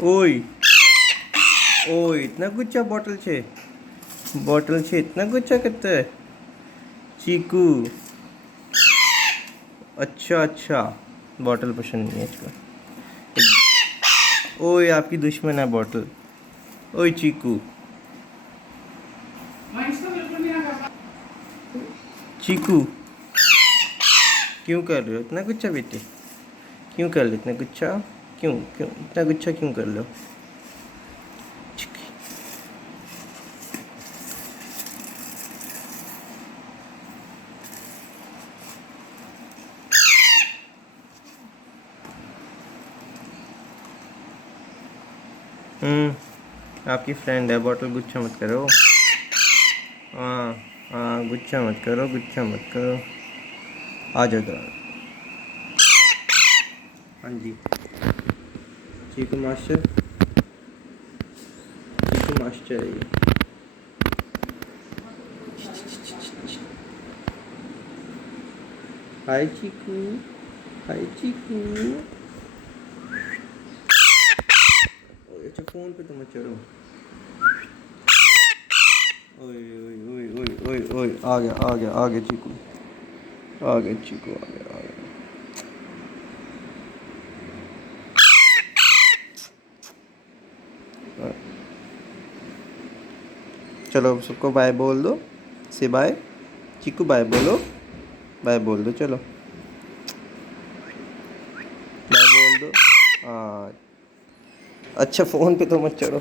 ओय ओय इतना गुच्छा बॉटल छे इतना गुच्छा करता है चीकू। अच्छा अच्छा, बॉटल पसंद नहीं है इसको। ओए आपकी दुश्मन है बॉटल। ओए चीकू चीकू क्यों कर रहे हो इतना गुच्छा बेटे? क्यों कर रहे हो इतना गुच्छा? क्यों क्यों इतना गुच्छा क्यों कर लो? आपकी फ्रेंड है, बॉटल गुच्छा मत करो। हाँ हाँ, गुच्छा मत करो, गुच्छा मत करो। आ जाओ तो। हाँ जी चीकू मास्टर, चीकू मास्टर है ये। हाय चीकू, हाय चीकू। अच्छा फोन पे तो मत चढ़ो। ओए ओए ओए ओए ओए ओए आ गया आ गया आ गया चीकू, आ गया चीकू, आ गया आ गया। चलो सबको बाय बोल दो, से बाय। चीकू बाय बोलो, बाय बोल दो, चलो बाय बोल दो। हाँ अच्छा फ़ोन पे तो मत चढ़ो।